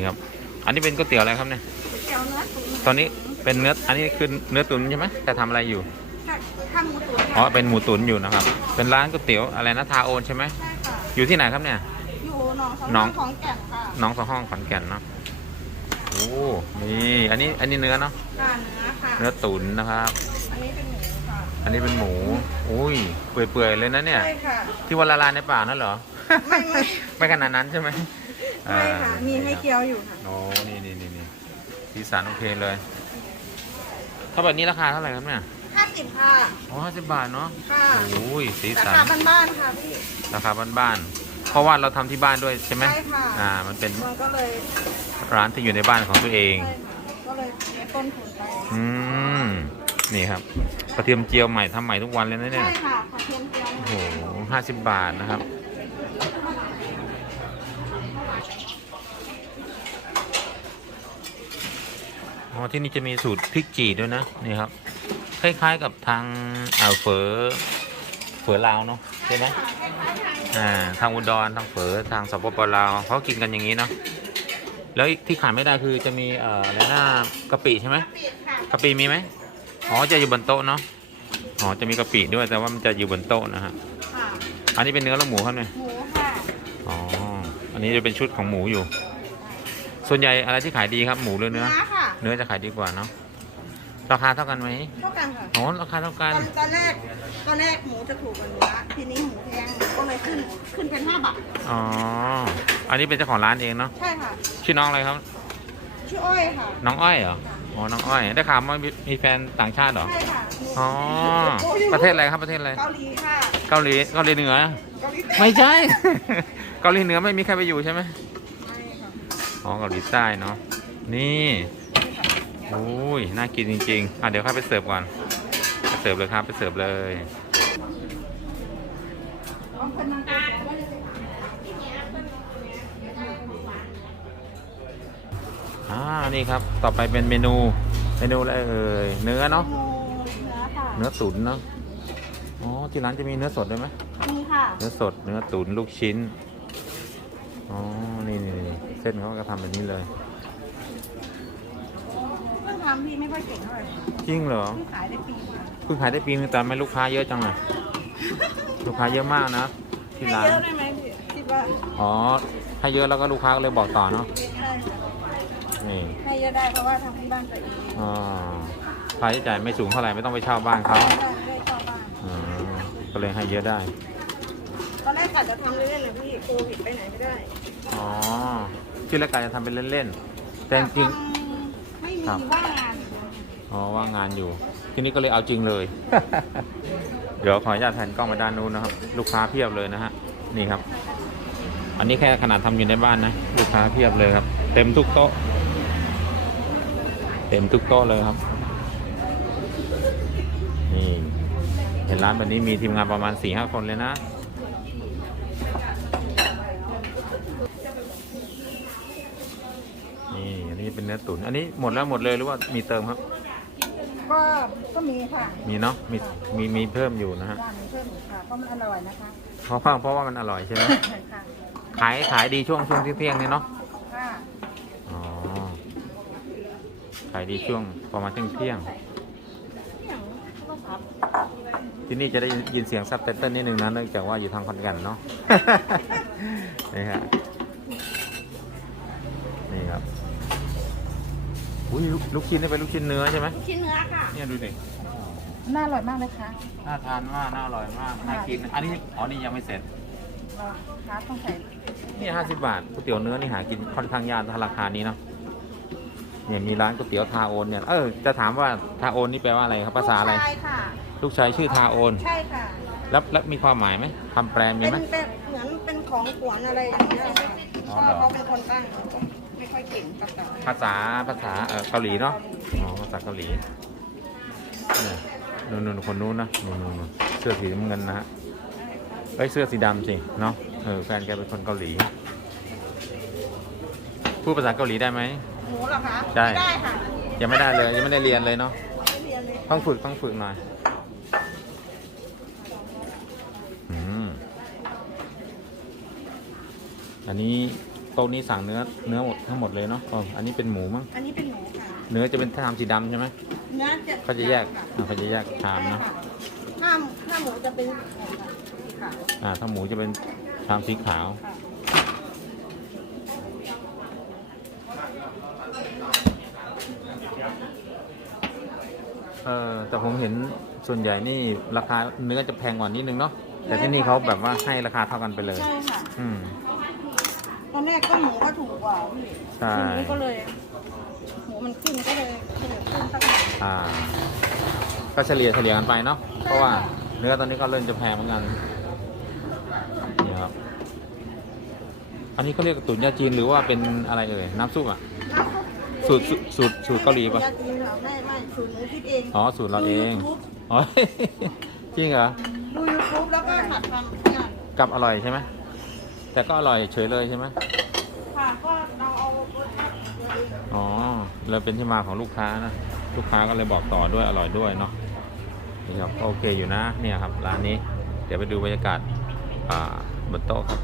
นี่ครับ อันนี้เป็นก๋วยเตี๋ยวอะไรครับเนี่ยเตี๋ยวเนื้อตุ๋นตอนนี้เป็นเนื้อ อันนี้คือเนื้อตุ๋นใช่ไหมจะทำอะไรอยู่ค่ะข้าวหมูตุ๋นอ๋อค่ะเป็นหมูตุ๋นอยู่นะครับ เป็นร้านก๋วยเตี๋ยวอะไรนะทาโอนใช่ไหมใช่ค่ะ อยู่ที่ไหนครับเนี่ย อยู่หนองสองหนองของแก่นค่ะน้องสองห้องขอนแก่นเนาะ โอ้ นี่ อันนี้ อันนี้เนื้อเนาะค่ะเนื้อค่ะ เนื้อตุ๋นนะครับ อันนี้เป็นหมูค่ะ อันนี้เป็นหมู อุ้ย เปื่อยๆเลยนะเนี่ย ใช่ค่ะ ที่วันละลานในป่านั่นเหรอ ไม่ไม่ไม่ขนาดนั้นใช่ไหม ไม่ค่ะ มีให้เคี้ยวอยู่ค่ะ โอ้นี่นี่นี่นี่สีสันโอเคเลยถ้าแบบนี้ราคาเท่าไหร่ครับเนี่ยห้าสิบค่ะ อ๋อห้าสิบบาทเนาะค่ะโอ้ยสีราสันคาบ้านๆค่ะพี่ ราคาบ้านๆเพราะว่าเราทำที่บ้านด้วยใช่ไหมใช่ค่ะ อ่า มันเป็นมันก็เลยร้านที่อยู่ในบ้านของตัวเอง ใช่ค่ะก็เลยลดต้นทุนไปอืมนี่ครับกระเทียมเจียวใหม่ทำใหม่ทุกวันเลยนะเนี่ย ใช่ค่ะกระเทียมเจียวโอ้โหห้าสิบบาทนะครับ อ๋อที่นี่จะมีสูตรพริกจีด้วยนะนี่ครับ คล้ายๆกับทางอ่าเฝอเฝอลาวเนาะใช่ไหมอ่าทางอุดรทางเฝอทางสปปลาวเขากินกันอย่างนี้เนาะแล้วอีกที่ขาดไม่ได้คือจะมีเอ่ออะไรนะกะปิใช่ไหมปิดค่ะกะปิมีไหมอ๋อจะอยู่บนโต๊ะเนาะอ๋อจะมีกะปิด้วยแต่ว่ามันจะอยู่บนโต๊ะนะฮะค่ะอันนี้เป็นเนื้อและหมูครับเนี่ยหมูค่ะอ๋ออันนี้จะเป็นชุดของหมูอยู่ ส่วนใหญ่อะไรที่ขายดีครับหมูหรือเนื้อค่ะ เนื้อจะขายดีกว่าเนาะราคาเท่ากันไหมเท่ากันค่ะอ๋อราคาเท่าตกัอนนตอนแรกตอนแรกหมูจะถูกกว่าเนื้อทีนี้หมูแพงก็เลยขึ้นขึ้นเป็นห้าบาทอ๋ออันนี้เป็นเจ้าของร้านเองเนาะใช่ค่ะชื่อน้องอะไรครับ ชื่ออ้อยค่ะ น้องอ้อยเหรออ๋อน้องอ้อยได้ข่าวว่ามีมีแฟนต่างชาติเหรอใช่ค่ะอ๋อประเทศอะไรครับประเทศอะไรเกาหลีค่ะเกาหลีเกาหลีเหนือเกาหลีไม่ใช่เกาหลีเหนือไม่มีใครไปอยู่ใช่ไหมไม่ค่ะอ๋อเกาหลีใต้เนาะนี่ โอ้ย น่ากินจริงๆ อะเดี๋ยวข้าไปเสิร์ฟก่อนไปเสิร์ฟเลยครับ ไปเสิร์ฟเลยบางคนมันก็อ่า นี่ครับ ต่อไปเป็นเมนู เมนูอะไรเอ่ย เนื้อเนาะหมูเนื้อค่ะ เนื้อตุ๋นเนาะ อ๋อ ที่ร้านจะมีเนื้อสดด้วยไหมมีค่ะ เนื้อสด เนื้อตุ๋นลูกชิ้น อ๋อ นี่นี่นี่เส้นเขาก็ทำแบบนี้เลยเพิ่ง ทำพี่ไม่ค่อยเก่งเท่าไหร่จริงเหรอเพิ่งขายได้ปีเดียวเพิ่งขายได้ปีนึงแต่ไม่ลูกค้าเยอะจังเลยลูกค้าเยอะมากนะที่ให้ร้านเยอะได้ไหมพี่คิดว่าอ๋อให้เยอะแล้วก็ลูกค้าก็เลยบอกต่อเนาะใช่ค่ะนี่ให้เยอะได้เพราะว่าทำที่บ้านตัวเองอ่าค่าใช้จ่ายไม่สูงเท่าไหร่ไม่ต้องไปเช่าบ้านเขาไม่ได้ไม่ได้เข้าบ้านอ่าก็เลยให้เยอะได้ตอนแรกกะจะทำเล่นๆนะพี่โควิดไปไหนไม่ได้อ๋อชื่อรายการจะทำเป็นเล่นๆแต่จริง ทำไม่มีครับ ว่างงานๆ อ๋อว่างงานอยู่ ที่นี้ก็เลยเอาจริงเลย เดี๋ยวขออนุญาตแทนกล้องมาด้านนู้นนะครับ ลูกค้าเพียบเลยนะฮะนี่ครับ อันนี้แค่ขนาดทำอยู่ในบ้านนะ ลูกค้าเพียบเลยครับ เต็มทุกโต๊ะ เต็มทุกโต๊ะเลยครับนี่เห็นร้านแบบนี้มีทีมงานประมาณสี่ห้าคนเลยนะนี่อันนี้เป็นเนื้อตุ๋นอันนี้หมดแล้วหมดเลยหรือว่ามีเติมครับ ก็ก็มีค่ะมีเนาะมีมีมีเพิ่มอยู่นะฮะร้านมีเพิ่มอีกค่ะเพราะมันอร่อยนะคะเพราะว่าเพราะว่ามันอร่อยใช่ไหมใช่ค่ะขายขายดีช่วงช่วงเที่ยงๆเนี่ยเนาะ ค่ะอ๋อ ขายดีช่วงประมาณเที่ยงเที่ยงอย่างโทรศัพท์ๆที่นี่จะได้ยินเสียงซับไตเติลนิดนึงนะเนื่องจากว่าอยู่ทางคอนแกันเนาะ นี่ฮะนี่ครับ อุ้ยลูกลูกชิ้นนี่เป็นลูกชิ้นเนื้อใช่ไหมลูกชิ้นเนื้อค่ะ เนี่ยดูดิน่าอร่อยมากเลยค่ะน่าทานมากน่าอร่อยมากน่ากิน อันนี้อ๋อนี่ยังไม่เสร็จเราค้าต้องใส่นี่ห้าสิบบาทก๋วยเตี๋ยวเนื้อนี่หากินค่อนข้างยากถ้าราคานี้เนาะเนี่ยมีร้านก๋วยเตี๋ยวทาโอนเนี่ยเออจะถามว่าทาโอนนี่แปลว่าอะไรครับภาษาอะไร ลูกชายค่ะ ลูกชายชื่อทาโอน ใช่ค่ะ แล้วแล้วมีความหมายไหมคำแปลมีเป็นไหมเป็นเหมือนเป็นของขวัญอะไรอย่างเงี้ยค่ะอ๋อก็เหรอ เขาเป็นคนตั้ง ภาษาภาษาเกาหลีเนาะอ๋อภาษาเกาหลีนี่ยนู่นคนนู้นนะนู่นๆเสื้อสีน้ำเงินนะฮะเอเสื้อสีดำสิเนาะเออแฟนแกเป็นคนเกาหลี พูดภาษาเกาหลีได้ไหมหนูหรอคะใช่ไม่ได้ค่ะยังไม่ได้เลยยังไม่ได้เรียนเลยเนาะต้องฝึกต้องฝึกหน่อยอืมอันนี้ โต๊ะนี้สั่งเนื้อเนื้อหมดทั้งหมดเลยเนาะอ๋ออันนี้เป็นหมูมั้งอันนี้เป็นหมูค่ะ เนื้อจะเป็นชามสีดำใช่ไหมเนื้อจะเขาจะแยกค่ะอ่าเขาจะแยกชามนะถ้าถ้าหมูจะเป็นสีขาวอ่าถ้าหมูจะเป็นชามสีขาว ค่ะเออแต่ผมเห็นส่วนใหญ่นี่ราคาเนื้อจะแพงกว่านิดนึงเนาะแต่ที่นี่เขาแบบว่าให้ราคาเท่ากันไปเลย ใช่ค่ะ อืมต อนแรกก็หมูก็ถูกกว่าพี่ใช่ ทีนี้ก็เลยหมูมันขึ้นก็เลยเฉลี่ยขึ้นสักหน่อย อ่า ก็เฉลี่ยเฉลี่ยกันไปเนาะ เพราะว่าเนื้อตอนนี้ก็เริ่มจะแพงเหมือนกันนี่ครับ อันนี้เขาเรียกตุ๋นยาจีนหรือว่าเป็นอะไรเอ่ยน้ำซุปอะ สูตรสูตรสูตรสูตรเกาหลีปะยาจีนเหรอไม่ไม่สูตรหนูคิดเองอ๋อสูตรเราเองดู YouTube อ๋อ จริงเหรอดูยูทูบแล้วก็หัดทำเนี่ยกับอร่อยใช่ไหม แต่ก็อร่อยเฉยเลยใช่ไหมค่ะก็เราเอารสชาติตัวเองอ๋อเลยเป็นที่มาของลูกค้านะลูกค้าก็เลยบอกต่อด้วยอร่อยด้วยเนาะนี่ครับก็โอเคอยู่นะเนี่ยครับร้านนี้ เดี๋ยวไปดูบรรยากาศอ่าบนโต๊ะครับ